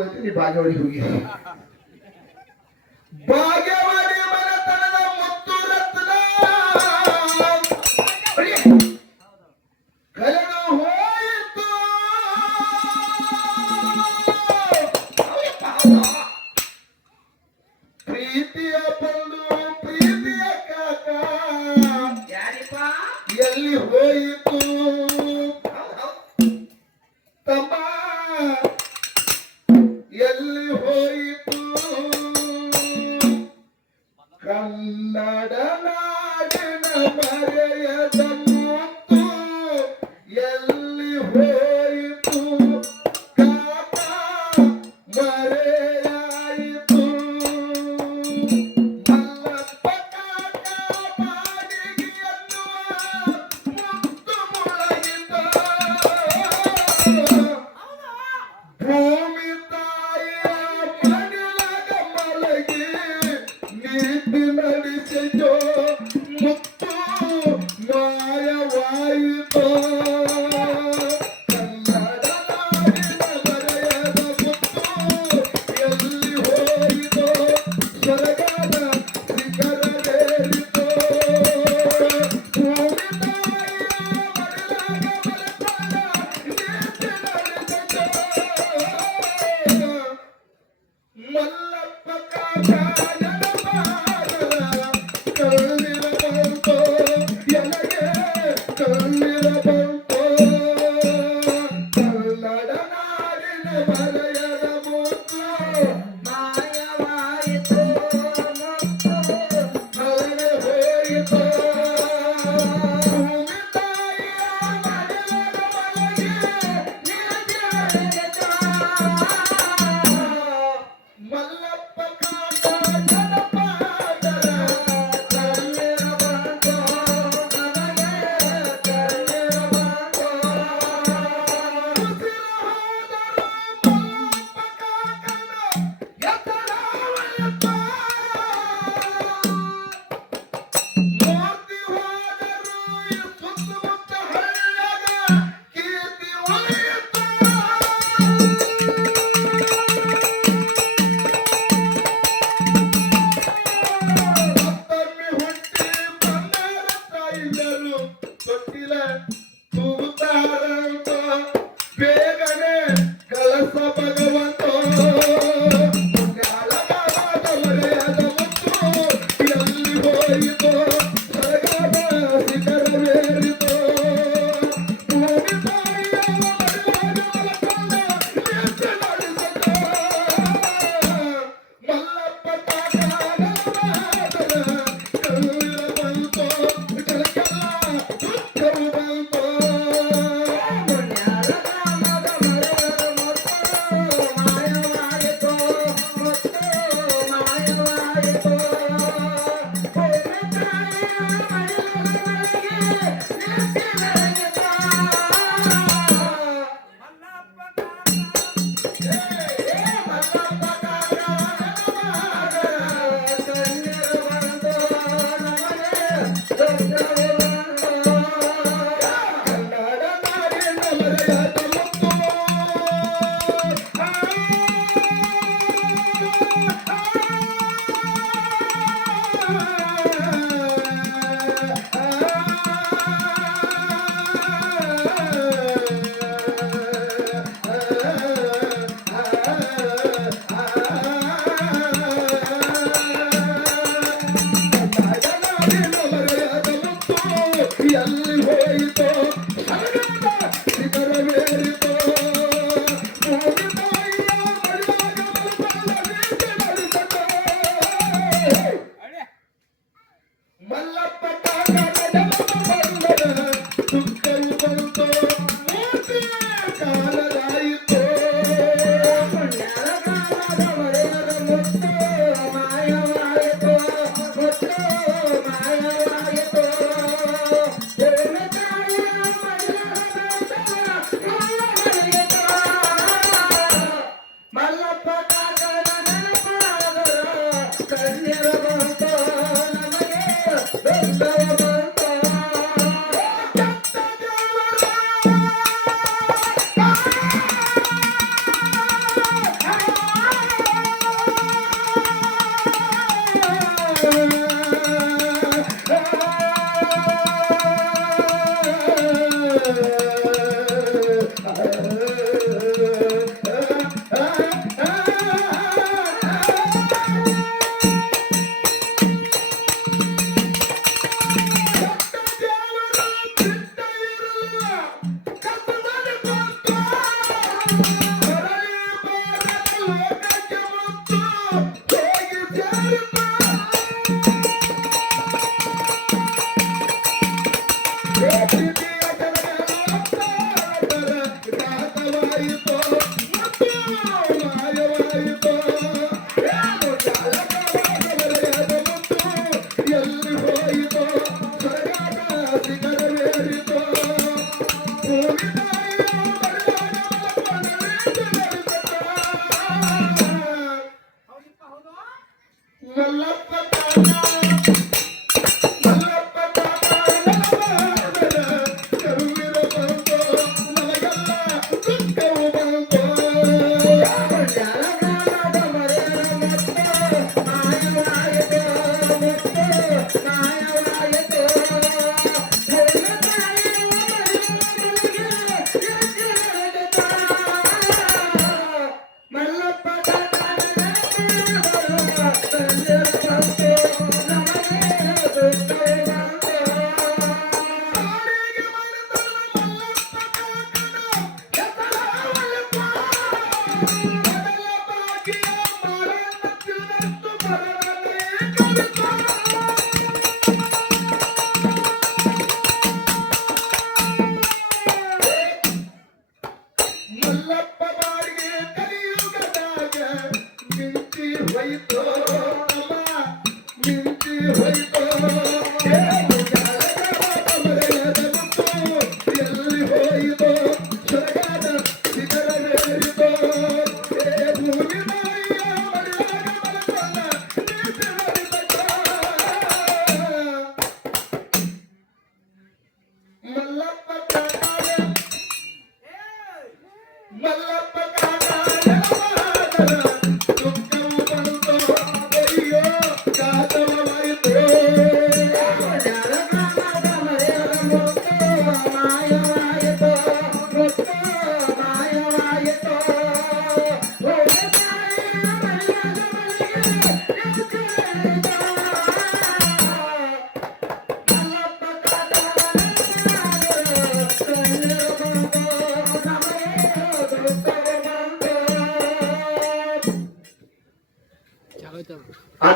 ಹೋಗತ್ತೆ ನೀ ಬಾಗೇವಾಡಿಗೆ ಹೋಗಿ Maria. cariera Thank you.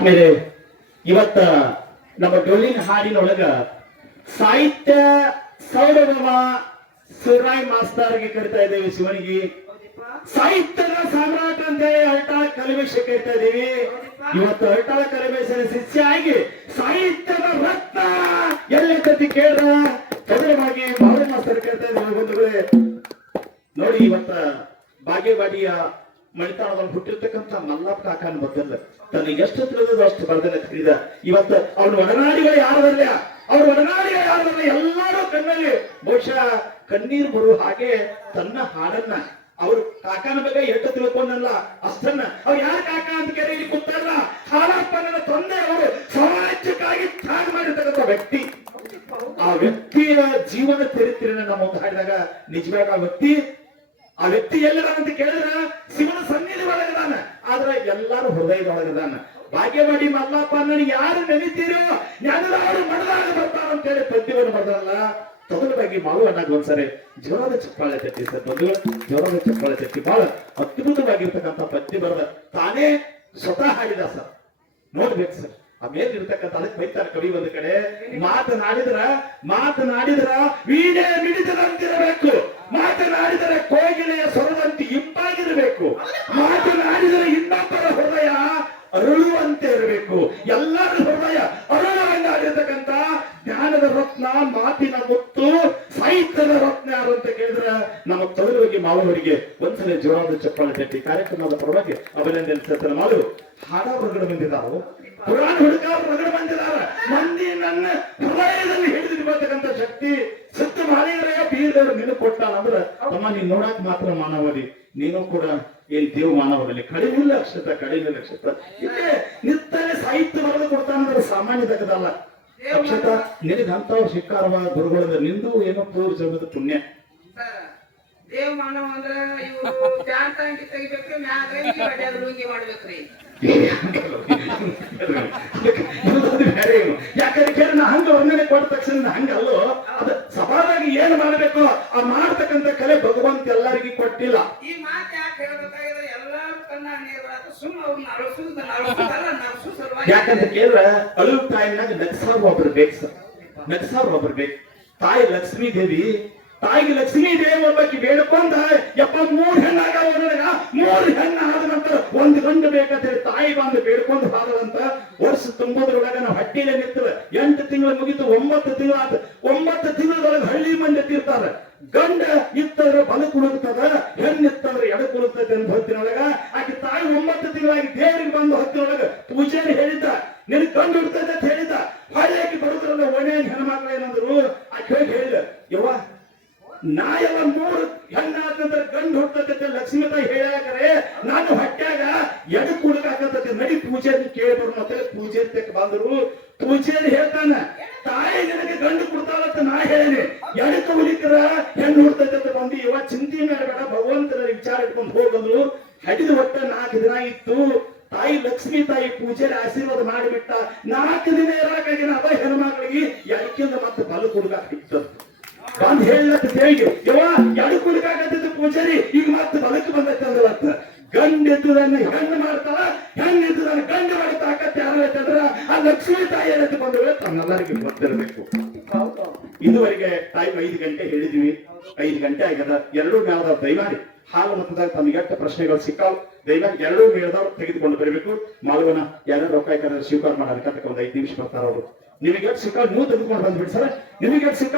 ಆದ್ಮೇಲೆ ಇವತ್ತ ನಮ್ಮ ಡೊಳ್ಳಿನ ಹಾಡಿನೊಳಗ ಸಾಹಿತ್ಯ ಸೌರಭವ ಸುರಾಯ್ ಮಾಸ್ತರ್ಗೆ ಕರಿತಾ ಇದ್ದೇವೆ ಶಿವನಿಗೆ. ಸಾಹಿತ್ಯದ ಸಾಮ್ರಾಟ ಅಂತ ಹೇಳಿ ಅಲ್ಟಾಳ ಕಲಿವೇಶ ಕರಿತಾ ಇದ್ದೀವಿ. ಇವತ್ತು ಅಲ್ಟಾ ಕಲಿವೇಶನ ಶಿಷ್ಯ ಆಗಿ ಸಾಹಿತ್ಯದ ರತ್ನ ಎಲ್ಲಿ ಕೇಳ್ರ? ಬಾಬು ಮಾಸ್ತರ್ ಕರಿತಾ ಇದ್ದೀವಿ ಬಂಧುಗಳೇ. ನೋಡಿ ಇವತ್ತ ಬಾಗೇವಾಡಿಯ ಮಣಿತಾಳದಲ್ಲಿ ಹುಟ್ಟಿರ್ತಕ್ಕಂಥ ಮಲ್ಲಪ್ಪ ಕಾಕನ ಬದ್ದಲ್ಲ ತನ್ನ ಎಷ್ಟು ತಿಳಿದ ಅಷ್ಟು ಬರ್ದನೆ ತಿಳಿದ. ಇವತ್ತು ಅವನ ಒಡನಾಡಿಗಳು ಯಾರದಲ್ಲ ಅವ್ರ ಒಡನಾಡಿಗಳು ಯಾರದಲ್ಲ ಎಲ್ಲರೂ ಕಣ್ಣಲ್ಲಿ ಬಹುಶಃ ಕಣ್ಣೀರು ಬರುವ ಹಾಗೆ ತನ್ನ ಹಾಡನ್ನ ಅವರು ಕಾಕನ ಬಗ್ಗೆ ಎಷ್ಟು ತಿಳ್ಕೊಂಡಲ್ಲ? ಅಷ್ಟನ್ನ. ಅವ್ರು ಯಾರು ಕಾಕ ಅಂತ ಕೇಳಿ ಕೂತಾರಲ್ಲ ಹಾಲಪ್ಪನ ತಂದೆ ಅವರು ಸಮಾಜಕ್ಕಾಗಿ ತ್ಯಾಗ ಮಾಡಿರ್ತಕ್ಕಂಥ ವ್ಯಕ್ತಿ. ಆ ವ್ಯಕ್ತಿಯ ಜೀವನ ಚರಿತ್ರೆನ ನಮ್ಮ ಹಾಡಿದಾಗ ನಿಜವಾಗ ಆ ವ್ಯಕ್ತಿ ಆ ವ್ಯಕ್ತಿ ಎಲ್ಲಿದಾನ ಅಂತ ಕೇಳಿದ್ರ ಶಿವನ ಸನ್ನಿಧಿ ಒಳಗಿದ್ದಾನೆ. ಆದ್ರೆ ಎಲ್ಲಾರು ಭಾಗ್ಯ ಭಾಗ್ಯವಾಡಿ ಮಲ್ಲಪ್ಪ ನನಗೆ ಯಾರು ನೆನೀತೀರೋ ಯಾರು ಬರ್ತಾರ ಅಂತ ಹೇಳಿ ಪದ್ಯವನ್ನು ಬರ್ತಾರಲ್ಲ ತೊದಲ ಬಗ್ಗೆ ಮಾವು ಅನ್ನಾಗ ಒಂದ್ಸರಿ ಜ್ವರದ ಚಪ್ಪಾಳೆ ತಟ್ಟಿ ಸರ್ ಬಂಧುಗಳು, ಜ್ವರದ ಚಪ್ಪಾಳೆ ತಟ್ಟಿ. ಬಹಳ ಅದ್ಭುತವಾಗಿರ್ತಕ್ಕಂಥ ಪದ್ಯ ಬರದ ತಾನೇ ಸ್ವತಃ ಹಾಡಿದ ಸರ್. ನೋಡ್ಬೇಕು ಸರ್. ಆ ಮೇಲಿರ್ತಕ್ಕಂಥ ಅದಕ್ಕೆ ಬೈತಾರ ಕವಿ ಒಂದು ಕಡೆ. ಮಾತನಾಡಿದ್ರ ಮಾತನಾಡಿದ್ರ, ವೀಣೆ ಮಿಡಿತದಂತಿರಬೇಕು. ಮಾತನಾಡಿದರೆ ಒಂದ್ಸಲ ಜೋರಾದ ಚಪ್ಪಾಳೆ ತಟ್ಟಿ ಕಾರ್ಯಕ್ರಮದ ಪರವಾಗಿ ಅಭಿನಂದನೆ ಸತ್ತರ ಮಾಡು ಹಾಡ ಹೊರಗಡೆ ಬಂದಿದ್ದಾರೆ ಪುರಾಣ ಹುಡುಗ ಹೊರಗಡೆ ಬಂದಿದ್ದಾರೆ. ಮಂದಿ ನನ್ನ ಹೃದಯದಲ್ಲಿ ಹಿಡಿದಿರ್ಬರ್ತಕ್ಕಂಥ ಶಕ್ತಿ ಸತ್ತು ಮಾಡಿದ್ರೆ ಬೀರದವ್ರು ನಿನ್ನ ಕೊಟ್ಟ ಅಂದ್ರೆ ತಮ್ಮ ನೀನ್ ನೋಡಕ್ ಮಾತ್ರ ಮಾನವರಿ. ನೀನು ಕೂಡ ಏನ್ ದೇವ್ ಮಾನವರಲ್ಲಿ ಕಡಿಮೆ ಲಕ್ಷತ ಕಡಿಮೆ ಲಕ್ಷತ ಇಲ್ಲೇ ನಿತ್ತನೆ ಸಾಹಿತ್ಯ ಬರೆದು ಕೊಡ್ತಾನಂದ್ರೆ ಸಾಮಾನ್ಯ ತಗದಲ್ಲ ಅಕ್ಷತ, ನಿನಗೆ ಅಂತವ್ರು ಶಿಕಾರವ ಗುರುಗಳಿಂದ ನಿಂದು ಏನೋ ಪೂರ್ವ ಜನ್ಮದ ಪುಣ್ಯ. ದೇವ್ ಮಾನವ ಅಂದ್ರ ಇವ್ರು ಪ್ಯಾಂಟ್ ಅಂಗಿ ತೆಗಿಬೇಕು, ಮ್ಯಾಗ ಅಂಗಿ ಬಡ್ಯಾಗ ಲುಂಗಿ ಮಾಡ್ಬೇಕ್ರಿ ಯಾಕಂದ್ರೆ ಕೇಳಿ ಹಂಗ ವರ್ಣನೆ ಕೊಟ್ಟ ತಕ್ಷಣ ಹಂಗಲ್ಲೋ ಅದ ಸಭಾದಾಗ ಏನ್ ಮಾಡ್ಬೇಕು ಆ ಮಾಡ್ತಕ್ಕಂತ ಕಲೆ ಭಗವಂತ ಎಲ್ಲರಿಗೂ ಕೊಟ್ಟಿಲ್ಲ ಈ ಮಾತು ಯಾಕೆ ಹೇಳ್ಬೇಕಾಗಿದ್ರೆ ಎಲ್ಲಾರು ಕಣ್ಣ ನೀರ್ ಸುಮ್ಮ ಅವ್ರನ್ನ ಅಳಸುದ ಅಳಸುದಲ್ಲ ನರ್ಸು ಸಲುವಾಗಿ ಯಾಕಂತ ಕೇಳ್ರೆ ಅಳು ತಾಯಿನಾಗ ನಕ್ಸಾರ್ ಒಬ್ರು ಬೇಕು ಸರ್. ನಕ್ಸಾರ್ ಒಬ್ರು ಬೇಕು. ತಾಯಿ ಲಕ್ಷ್ಮೀ ದೇವಿ ತಾಯಿಗೆ ಲಕ್ಷ್ಮೀ ದೇವರ ಬಗ್ಗೆ ಬೇಡ್ಕೊಂಡ ಯಪ್ಪ ಮೂರ್ ಹೆಣ್ಣಾಗ ನನಗ. ಮೂರ್ ಹೆಣ್ಣ ಆದ ನಂತರ ಒಂದ್ ಗಂಡು ಬೇಕಂತ ಹೇಳಿ ತಾಯಿ ಬಂದು ಬೇಡ್ಕೊಂಡು ಹಾದದಂತ ವರ್ಷ ತುಂಬೋದ್ರೊಳಗ ನಾವು ಹಟ್ಟಿಲೆ ನಿಂತದ ಎಂಟು ತಿಂಗಳು ಮುಗಿತು, ಒಂಬತ್ತು ತಿಂಗಳು ಒಂಬತ್ತು ತಿಂಗಳದೊಳಗೆ ಹಳ್ಳಿ ಮಂದಿ ಎತ್ತಿರ್ತಾರ ಗಂಡ ಇತ್ತಂದ್ರೆ ಬಲಕ್ ಕುಳುಕ್ತದ ಹೆಣ್ಣು ಇತ್ತಂದ್ರೆ ಎಡ ಕುಳುಕ್ತದೆ ಅಂತ ಹೊತ್ತಿನೊಳಗ ಆಕೆ ತಾಯಿ ಒಂಬತ್ತು ತಿಂಗಳಾಗಿ ದೇವರಿಗೆ ಬಂದು ಹೊತ್ತಿನೊಳಗ ಪೂಜಾರಿ ಹೇಳಿದ್ದ. ನಿನ್ ಕಂಡು ಹಿಡ್ತದೆ ಹೇಳಿದ್ದ ಹೊಳೆಯಾಗಿ ಬರುದ್ರಲ್ಲ ಒಣೆ ಹೆಣ್ಮಕ್ಳು ಏನಂದ್ರು ಆಕೆ ಹೋಗಿ ಹೇಳಿದ ಯವ್ವ ನಾ ಎಲ್ಲ ಮೂರು ಹೆಣ್ಣಾದಂದ್ರೆ ಗಂಡು ಹುಟ್ಟತೈತೆ ಲಕ್ಷ್ಮೀ ತಾಯಿ ಹೇಳ್ಯಾಕರೆ ನಾನು ಹೊಟ್ಯಾಗ ಎಡು ಕುಡುಕಾಕತೈತೆ ನಡಿ ಪೂಜಾರಿ ಕೇಳಿದ್ರು ಮತ್ತೆ ಪೂಜಾರಿ ತೆಕ್ ಬಂದ್ರು ಪೂಜಾರಿ ಹೇಳ್ತಾನ ತಾಯಿ ನಿನಗೆ ಗಂಡು ನಾ ಹೇಳೇನಿ ಎಡಕ್ಕೆ ಹುಡುಕರ ಹೆಣ್ಣು ಹುಡ್ತೈತೆ ಅಂತ ಬಂದು ಇವ ಚಿಂತೆ ಮಾಡಬೇಡ, ಭಗವಂತನ ವಿಚಾರ ಇಟ್ಕೊಂಡು ಹೋಗಂದ್ರು ಹಡಿದ ಹೊಟ್ಟ ನಾಲ್ಕು ದಿನ ಇತ್ತು. ತಾಯಿ ಲಕ್ಷ್ಮೀ ತಾಯಿ ಪೂಜಾರಿ ಆಶೀರ್ವಾದ ಮಾಡಿಬಿಟ್ಟ. ನಾಲ್ಕು ದಿನ ಇರಾಕಾಗಿನ ಅವ ಹೆಣ್ಮಕ್ಳಿಗೆ ಎಡಕ್ಕಿಂದ ಮತ್ತೆ ಬಲು ಕುಡುಗಾಕ ಇತ್ತು ಬಂದ್ ಹೇಳಿ ದೇವಿಗೆ ಯವ್ವ ಎಡು ಕುಡುಕಾಕತ್ತಿದ್ದ ಪೂಜಾರಿ ಈಗ ಮತ್ತೆ ಬಲಕ್ಕೆ ಬಂದೈತೆ ಅಂದ್ರೆ ಗಂಡ ಎದ್ದುದನ್ನ ಹೆಣ್ಣು ಮಾಡ್ತಾಳ ಹೆಣ್ಣಿದ್ದುದನ್ನ ಗಂಡು ಮಾಡಿ ತಾಕತ್ ಯಾರು ಐತಂದ್ರ ಆ ಲಕ್ಷ್ಮೀ ತಾಯಿ ಏನಂತ ಬಂದವೆ ತಮ್ಮೆಲ್ಲರಿಗೆ ಗೊತ್ತಿರಬೇಕು. ಇದುವರೆಗೆ ಟೈಮ್ ಐದು ಗಂಟೆ ಹೇಳಿದ್ವಿ ಐದು ಗಂಟೆ ಆಗ್ಯದ ಎರಡು ಮೇಳದವ್ರು ದಯಮಾಡಿ ಹಾಲು ಮತದಾಗ ತಮಗೆ ಎಷ್ಟು ಪ್ರಶ್ನೆಗಳು ಸಿಕ್ಕಾವ್. ದಯಮಾಡಿ ಎರಡೂ ಮೇಳದವ್ರು ತೆಗೆದುಕೊಂಡು ಬರಬೇಕು. ಮಾಲವನ ಯಾರ್ಯಾರು ರೊಕ್ಕ ಯಾಕಂದ್ರೆ ಸ್ವೀಕಾರ ಮಾಡೋದಕ್ಕೆ ಒಂದು ಐದು ನಿಮಿಷ ಬರ್ತಾರ ಅವರು. ನಿಮಗೆ ಸಿಕ್ಕಾವ್ ನೀವು ತೆಗೆದುಕೊಂಡು ಬಂದ್ಬಿಡಿ ಸರ್. ನಿಮಗೆ ಸಿಕ್ಕಾವ್